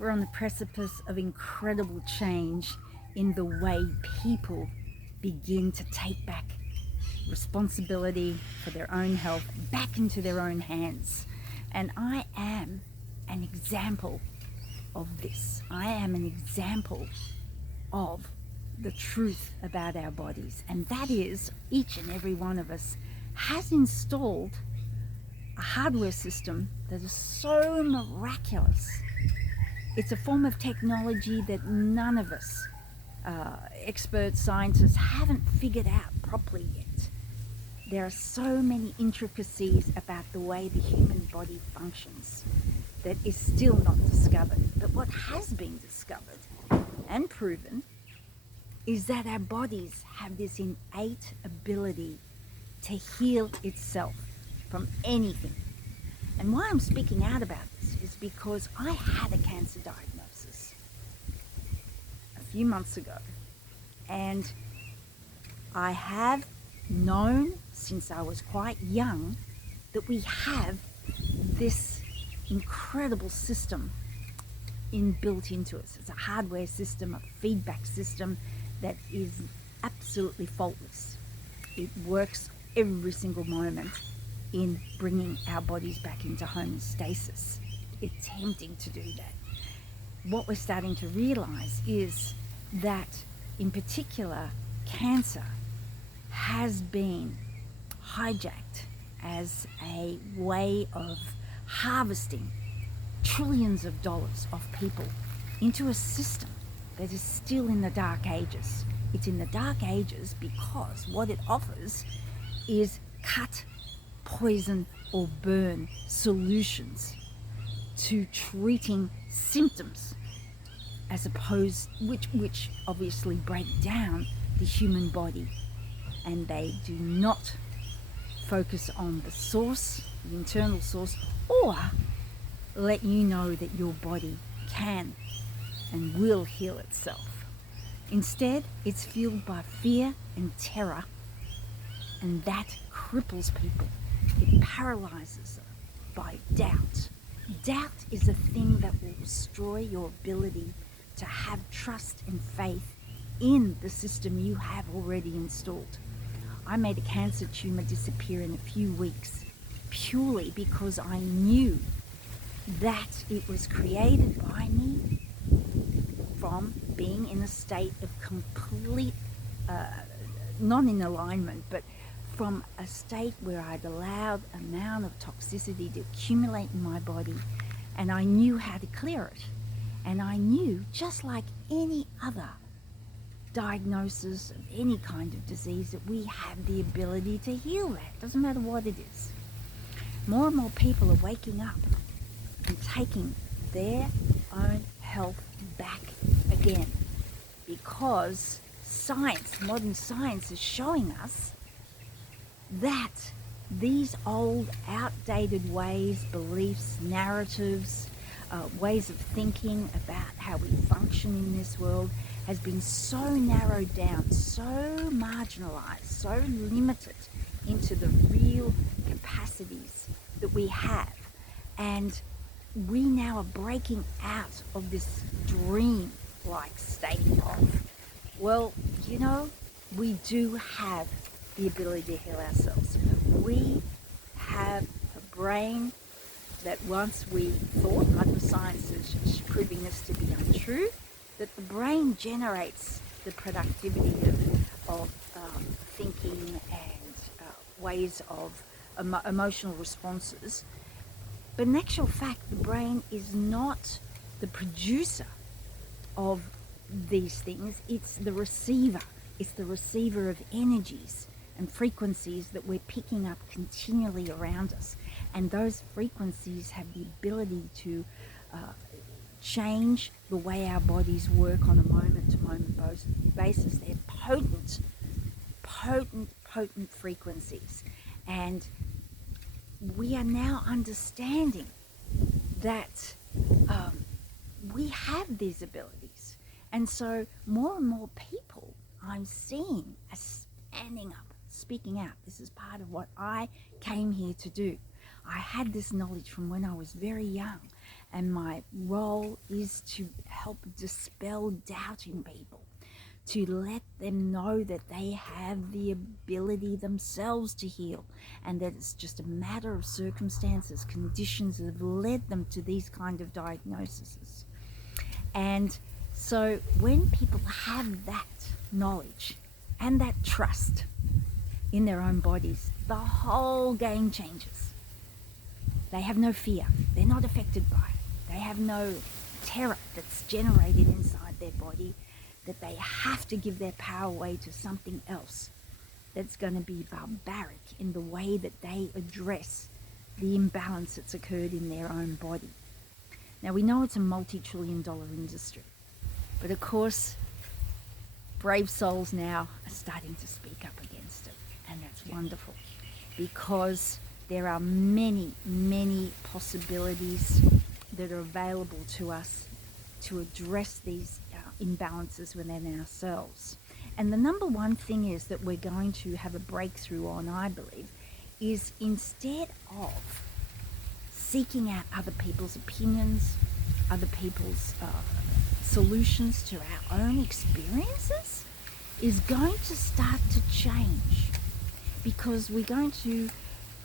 We're on the precipice of incredible change in the way people begin to take back responsibility for their own health back into their own hands. And I am an example of this. I am an example of the truth about our bodies. And that is, each and every one of us has installed a hardware system that is so miraculous. It's a form of technology that none of us, expert scientists, haven't figured out properly yet. There are so many intricacies about the way the human body functions that is still not discovered. But what has been discovered and proven is that our bodies have this innate ability to heal itself from anything. And why I'm speaking out about this is because I had a cancer diagnosis a few months ago, and I have known since I was quite young that we have this incredible system inbuilt into us. It's a hardware system, a feedback system that is absolutely faultless. It works every single moment in bringing our bodies back into homeostasis, attempting to do that. What we're starting to realize is that, in particular, cancer has been hijacked as a way of harvesting trillions of dollars of people into a system that is still in the dark ages. It's in the dark ages because what it offers is cut, poison, or burn solutions to treating symptoms, as opposed which obviously break down the human body, and they do not focus on the source, the internal source, or let you know that your body can and will heal itself. Instead, it's fueled by fear and terror, and that cripples people. It paralyzes them by doubt. Doubt is a thing that will destroy your ability to have trust and faith in the system you have already installed. I made a cancer tumor disappear in a few weeks purely because I knew that it was created by me from being in a state of complete, not in alignment, but from a state where I'd allowed an amount of toxicity to accumulate in my body, and I knew how to clear it. And I knew, just like any other diagnosis of any kind of disease, that we have the ability to heal that. Doesn't matter what it is. More and more people are waking up and taking their own health back again, because science, modern science, is showing us that these old, outdated ways, beliefs, narratives, ways of thinking about how we function in this world has been so narrowed down, so marginalized, so limited into the real capacities that we have. And we now are breaking out of this dream-like state of, well, we do have the ability to heal ourselves. We have a brain that once we thought, modern science is proving this to be untrue, that the brain generates the productivity of thinking and ways of emotional responses. But in actual fact, the brain is not the producer of these things. It's the receiver. It's the receiver of energies and frequencies that we're picking up continually around us. And those frequencies have the ability to change the way our bodies work on a moment-to-moment basis. They're potent frequencies. And we are now understanding that we have these abilities. And so more and more people I'm seeing are standing up, speaking out. This is part of what I came here to do. I had this knowledge from when I was very young, And my role is to help dispel doubt in people, to let them know that they have the ability themselves to heal, and that it's just a matter of circumstances, conditions that have led them to these kind of diagnoses. And so when people have that knowledge and that trust in their own bodies, the whole game changes. They have no fear. They're not affected by it. They have no terror that's generated inside their body, that they have to give their power away to something else that's going to be barbaric in the way that they address the imbalance that's occurred in their own body. Now, we know it's a multi-trillion-dollar industry, but of course, brave souls now are starting to speak up against it, and that's wonderful, because there are many, many possibilities that are available to us to address these imbalances within ourselves. And the number one thing is that we're going to have a breakthrough on, I believe, is instead of seeking out other people's opinions, other people's solutions to our own experiences, is going to start to change, because we're going to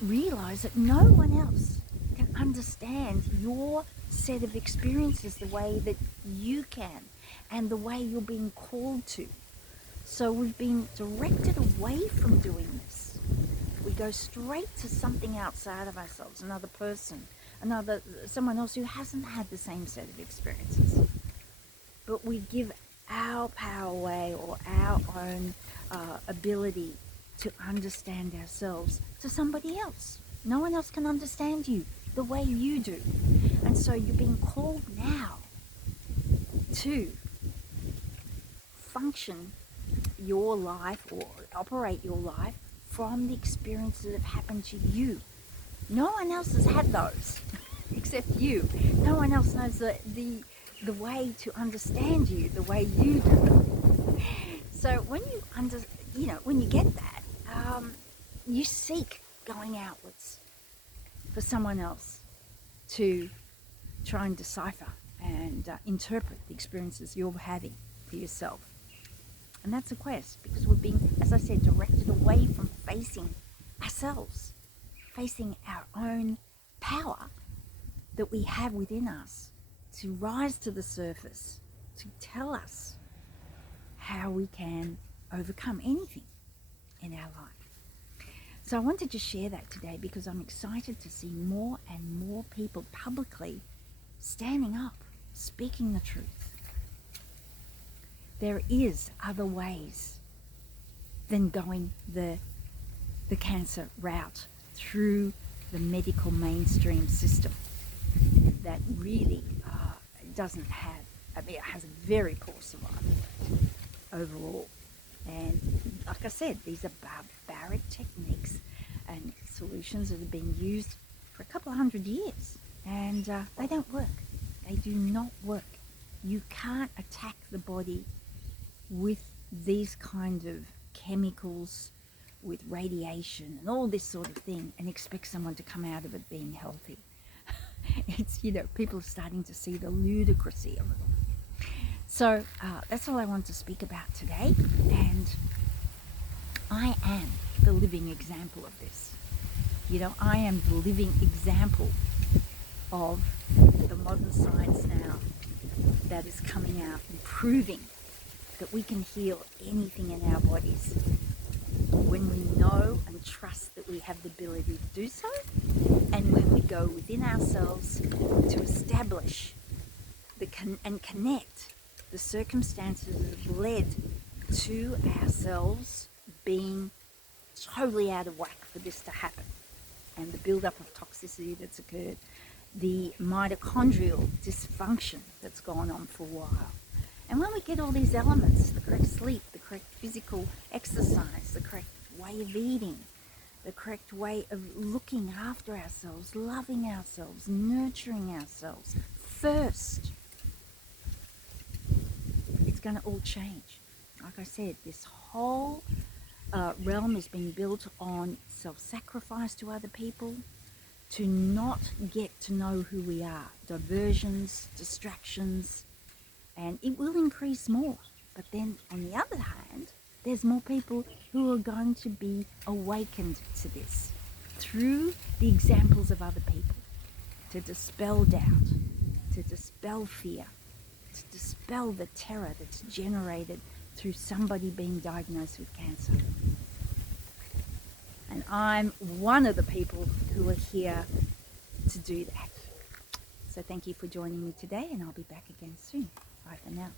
realize that no one else can understand your set of experiences the way that you can, and the way you're being called to. So we've been directed away from doing this. We go straight to something outside of ourselves, another person, someone else who hasn't had the same set of experiences. But we give our power away, or our own ability to understand ourselves, to somebody else. No one else can understand you the way you do. And so you're being called now to function your life, or operate your life from the experiences that have happened to you. No one else has had those except you. No one else knows the way to understand you the way you do. So when when you get that, you seek going outwards for someone else to try and decipher and interpret the experiences you're having for yourself. And that's a quest, because we're being, as I said, directed away from facing ourselves, facing our own power that we have within us to rise to the surface, to tell us how we can overcome anything in our life. So I wanted to share that today, because I'm excited to see more and more people publicly standing up, speaking the truth. There is other ways than going the cancer route through the medical mainstream system that really doesn't have, it has a very poor survival overall. And like I said, these are barbaric techniques and solutions that have been used for a couple of hundred years, and they don't work. They do not work. You can't attack the body with these kind of chemicals, with radiation and all this sort of thing, and expect someone to come out of it being healthy. It's, people are starting to see the ludicrousy of it all. So that's all I want to speak about today, and I am the living example of this. I am the living example of the modern science now that is coming out and proving that we can heal anything in our bodies when we know and trust that we have the ability to do so, and when we go within ourselves to establish and connect the circumstances that have led to ourselves being totally out of whack for this to happen, and the build-up of toxicity that's occurred, the mitochondrial dysfunction that's gone on for a while. And when we get all these elements, the correct sleep, the correct physical exercise, the correct way of eating, the correct way of looking after ourselves, loving ourselves, nurturing ourselves first, it's going to all change. Like I said, this whole realm has been built on self-sacrifice to other people, to not get to know who we are. Diversions, distractions, and it will increase more. But then on the other hand, there's more people who are going to be awakened to this through the examples of other people, to dispel doubt, to dispel fear, to dispel the terror that's generated through somebody being diagnosed with cancer. And I'm one of the people who are here to do that. So thank you for joining me today, and I'll be back again soon. Bye for now.